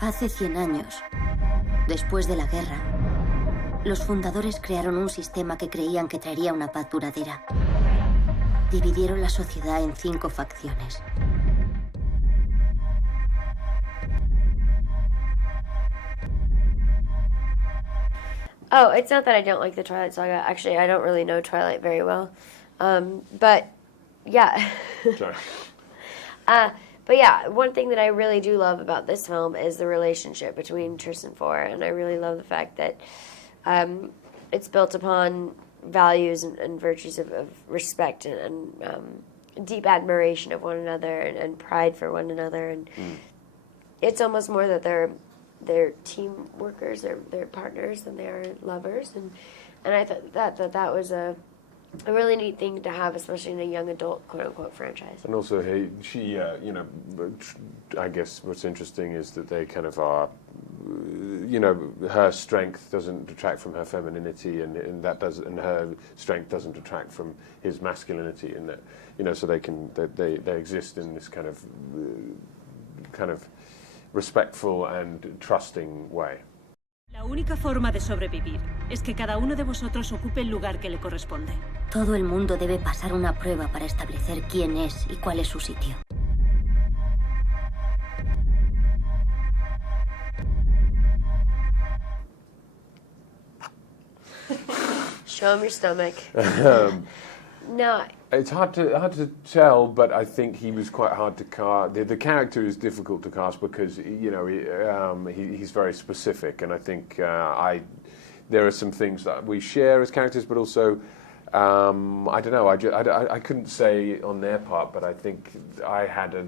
Hace 100 años, después de la guerra, los fundadores crearon un sistema que creían que traería una paz duradera. Dividieron la sociedad en 5 facciones. Oh, it's not that I don't like the Twilight Saga. Actually, I don't really know Twilight very well. But, yeah. Sorry. But yeah, one thing that I really do love about this film is the relationship between Tris and Four, and I really love the fact that it's built upon values and virtues of respect and deep admiration of one another and pride for one another, and it's almost more that they're team workers, they're partners than they are lovers, and I thought that was a really neat thing to have, especially in a young adult quote-unquote franchise. And also, she, you know, I guess what's interesting is that they kind of are, you know, her strength doesn't detract from her femininity, and her strength doesn't detract from his masculinity, in that, you know, so they exist in this kind of respectful and trusting way. La única forma de sobrevivir es que cada uno de vosotros ocupe el lugar que le corresponde. Todo el mundo debe pasar una prueba para establecer quién es y cuál es su sitio. Show him your stomach. No. It's hard to tell, but I think he was quite hard to cast. The character is difficult to cast because, you know, he's very specific, and I think there are some things that we share as characters, but also I don't know. I couldn't say on their part, but I think I had a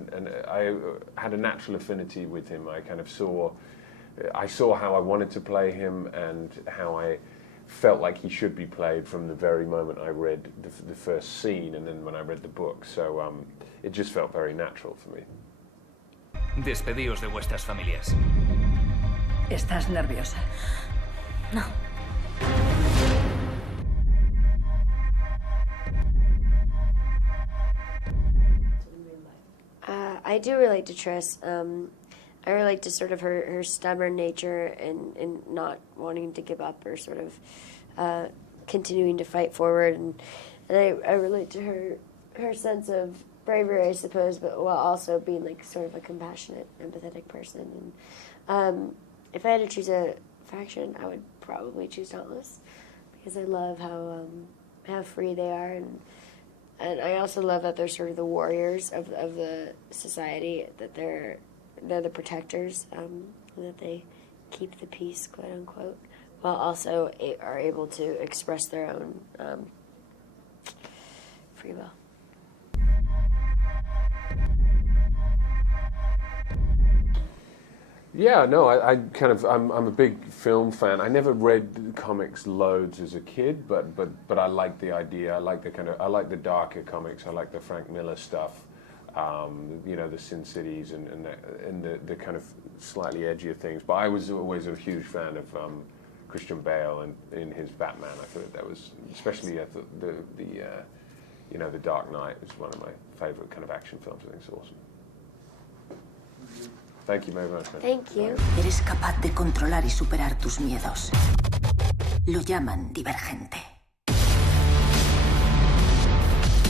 natural affinity with him. I kind of saw how I wanted to play him and how I felt like he should be played from the very moment I read the first scene, and then when I read the book. So it just felt very natural for me. Despedíos de vuestras familias. ¿Estás nerviosa? No. I do relate to Tris. I relate to sort of her stubborn nature and not wanting to give up, or sort of continuing to fight forward, and I relate to her sense of bravery, I suppose, but while also being like sort of a compassionate, empathetic person. And if I had to choose a faction, I would probably choose Dauntless, because I love how free they are, and I also love that they're sort of the warriors of the society, that they're the protectors, that they keep the peace, quote unquote, while also are able to express their own free will. Yeah, no, I'm a big film fan. I never read comics loads as a kid, but I like the idea. I like the darker comics. I like the Frank Miller stuff. You know, the Sin Cities and the kind of slightly edgier things. But I was always a huge fan of Christian Bale and in his Batman. I thought that was, especially I thought you know, The Dark Knight is one of my favorite kind of action films. I think it's awesome. Thank you very much. Thank you. Eres capaz de controlar y superar tus miedos. Lo llaman Divergente.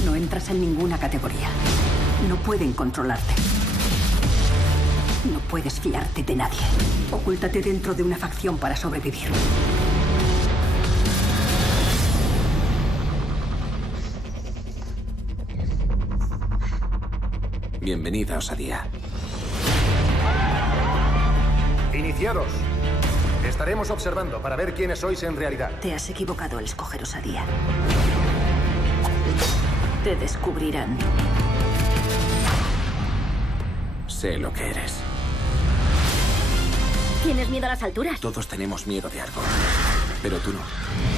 No entras en ninguna categoría. No pueden controlarte. No puedes fiarte de nadie. Ocúltate dentro de una facción para sobrevivir. Bienvenida, Osadía. Iniciaros. Estaremos observando para ver quiénes sois en realidad. Te has equivocado al escoger Osadía. Te descubrirán. Sé lo que eres. ¿Tienes miedo a las alturas? Todos tenemos miedo de algo, pero tú no.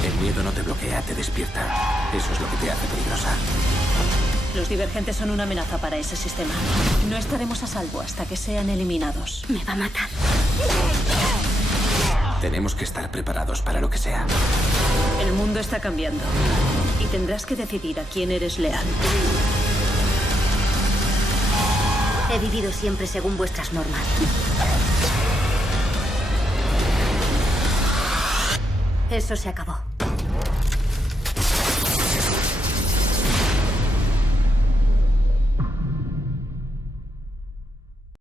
El miedo no te bloquea, te despierta. Eso es lo que te hace peligrosa. Los divergentes son una amenaza para ese sistema. No estaremos a salvo hasta que sean eliminados. Me va a matar. Tenemos que estar preparados para lo que sea. El mundo está cambiando y tendrás que decidir a quién eres leal. He vivido siempre según vuestras normas. Eso se acabó.